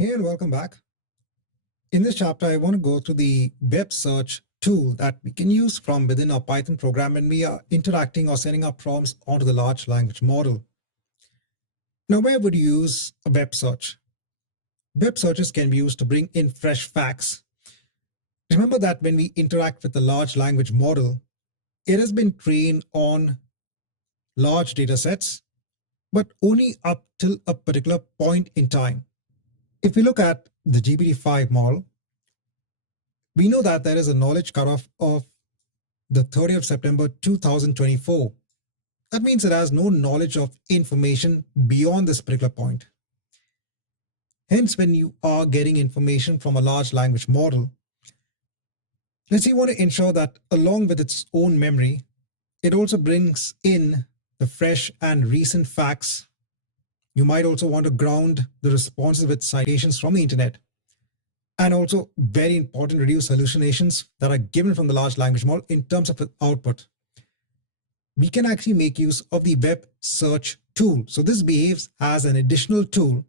Hey and welcome back. In this chapter, I want to go through the web search tool that we can use from within our Python program when we are interacting or sending our prompts onto the large language model. Now, where would you use a web search? Web searches can be used to bring in fresh facts. Remember that when we interact with the large language model, it has been trained on large data sets, but only up till a particular point in time. If we look at the GPT-5 model, we know that there is a knowledge cutoff of the 30th of September 2024. That means it has no knowledge of information beyond this particular point. Hence, when you are getting information from a large language model, let's say you want to ensure that along with its own memory, it also brings in the fresh and recent facts. You might also want to ground the responses with citations from the internet. And also, very important, reduce hallucinations that are given from the large language model in terms of its output. We can actually make use of the web search tool. So this behaves as an additional tool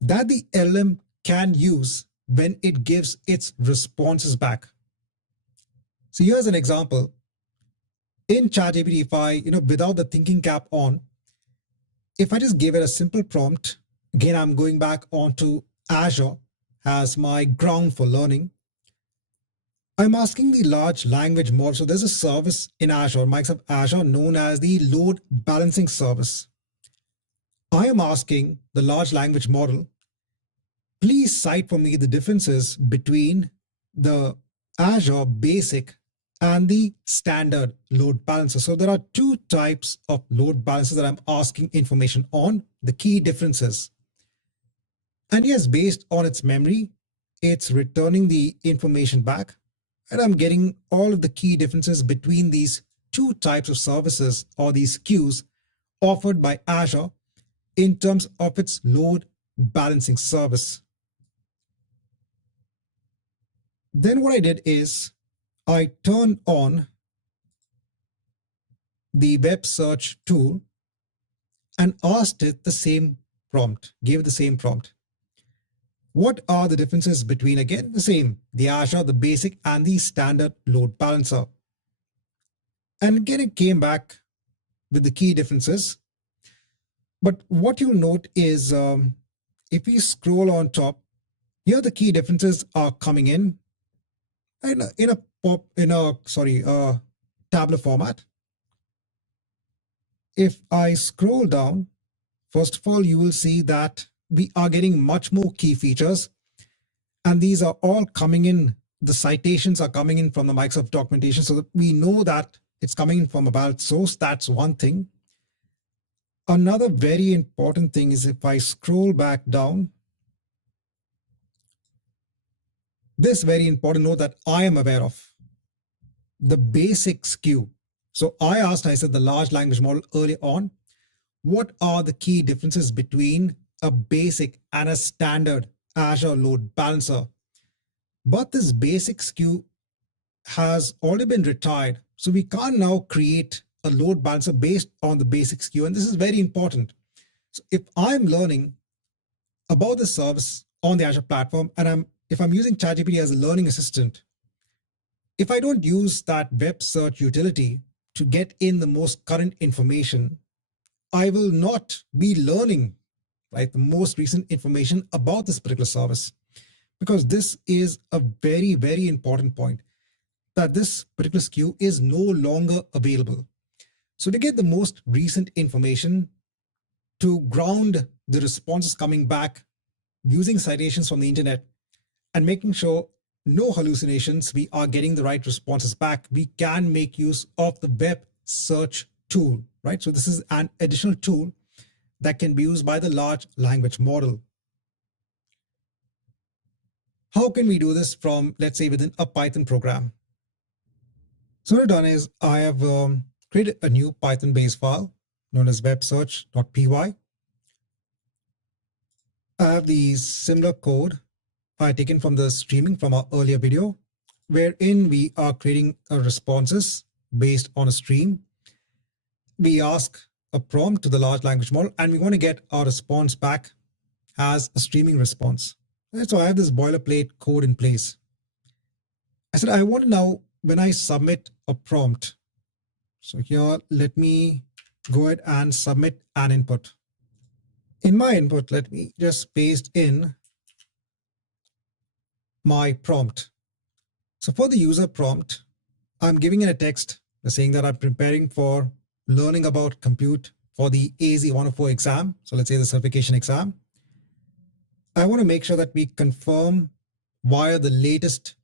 that the LLM can use when it gives its responses back. So here's an example. In ChatGPT, if I, without the thinking cap on, if I just give it a simple prompt, again, I'm going back onto Azure as my ground for learning. I'm asking the large language model. So there's a service in Azure, Microsoft Azure, known as the load balancing service. I am asking the large language model, please cite for me the differences between the Azure basic and the standard load balancer. So there are two types of load balancers that I'm asking information on, the key differences. And yes, based on its memory, it's returning the information back. And I'm getting all of the key differences between these two types of services or these queues offered by Azure in terms of its load balancing service. Then what I did is I turned on the web search tool and asked it the same prompt, gave it the same prompt. What are the differences between, again, the same, the Azure, the basic, and the standard load balancer? And again, it came back with the key differences. But what you'll note is if we scroll on top, here the key differences are coming in a tabular format. If I scroll down, first of all, you will see that we are getting much more key features, and these are all coming in. The citations are coming in from the Microsoft documentation, so that we know that it's coming in from a valid source. That's one thing. Another very important thing is if I scroll back down, this very important note that I am aware of, the basics queue. So I said the large language model earlier on, what are the key differences between a basic and a standard Azure load balancer? But this basics queue has already been retired. So we can't now create a load balancer based on the basics queue. And this is very important. So if I'm learning about the service on the Azure platform, and if I'm using ChatGPT as a learning assistant, if I don't use that web search utility to get in the most current information, I will not be learning the most recent information about this particular service, because this is a very, very important point, that this particular queue is no longer available. So to get the most recent information, to ground the responses coming back using citations from the internet and making sure no hallucinations, we are getting the right responses back, we can make use of the web search tool, right? So this is an additional tool that can be used by the large language model. How can we do this from, let's say, within a Python program? So what I've done is I have created a new Python base file known as websearch.py. I have the similar code I taken from the streaming from our earlier video, wherein we are creating responses based on a stream. We ask a prompt to the large language model, and we want to get our response back has a streaming response. Right? So I have this boilerplate code in place. I said, I want to now, when I submit a prompt, so here, let me go ahead and submit an input. In my input, let me just paste in my prompt. So for the user prompt, I'm giving it a text saying that I'm preparing for learning about compute for the AZ 104 exam. So let's say the certification exam. I want to make sure that we confirm via the latest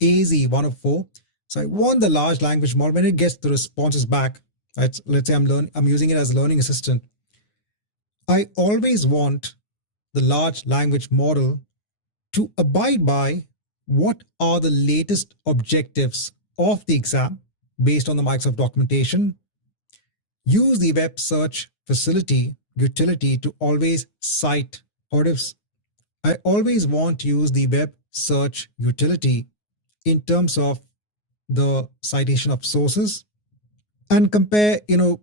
AZ 104. So I want the large language model, when it gets the responses back, right? Let's say I'm using it as a learning assistant. I always want the large language model to abide by what are the latest objectives of the exam based on the Microsoft documentation. Use the web search facility utility to always cite, or if I always want to use the web search utility in terms of the citation of sources and compare,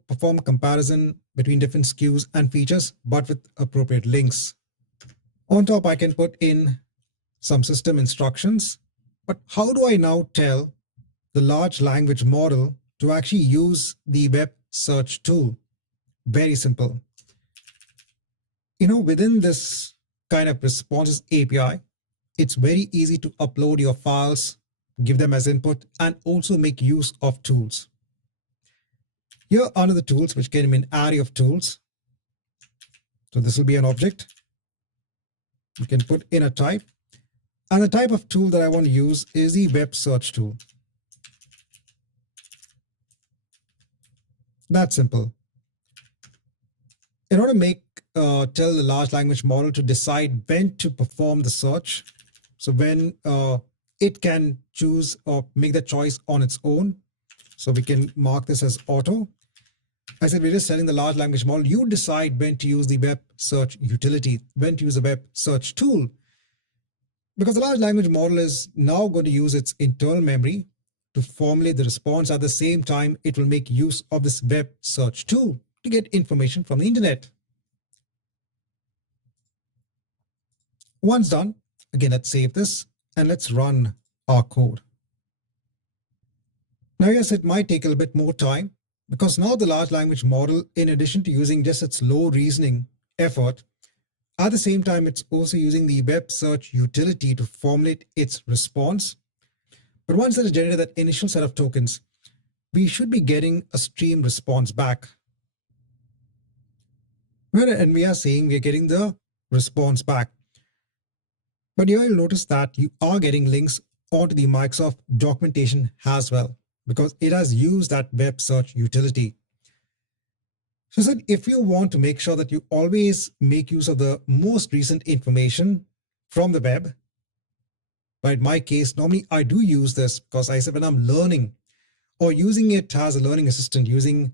perform comparison between different SKUs and features, but with appropriate links. On top, I can put in some system instructions, but how do I now tell the large language model to actually use the web search tool? Very simple. Within this kind of responses API, it's very easy to upload your files, give them as input, and also make use of tools. Here are the tools, which can be an array of tools. So this will be an object. You can put in a type. And the type of tool that I want to use is the web search tool. That's simple. In order to tell the large language model to decide when to perform the search, so when it can choose or make the choice on its own, so we can mark this as auto. I said we're just telling the large language model, you decide when to use the web search utility, when to use the web search tool, because the large language model is now going to use its internal memory to formulate the response. At the same time, it will make use of this web search tool to get information from the internet. Once done, again, let's save this and let's run our code. Now, yes, it might take a little bit more time because now the large language model, in addition to using just its low reasoning effort, at the same time, it's also using the web search utility to formulate its response. But once it has generated that initial set of tokens, we should be getting a stream response back. And we are saying we are getting the response back. But here you'll notice that you are getting links onto the Microsoft documentation as well, because it has used that web search utility. So if you want to make sure that you always make use of the most recent information from the web, but in my case, normally I do use this because I said when I'm learning or using it as a learning assistant, using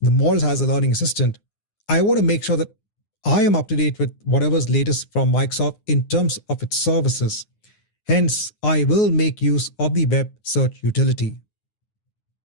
the models as a learning assistant, I want to make sure that I am up to date with whatever's latest from Microsoft in terms of its services. Hence, I will make use of the web search utility.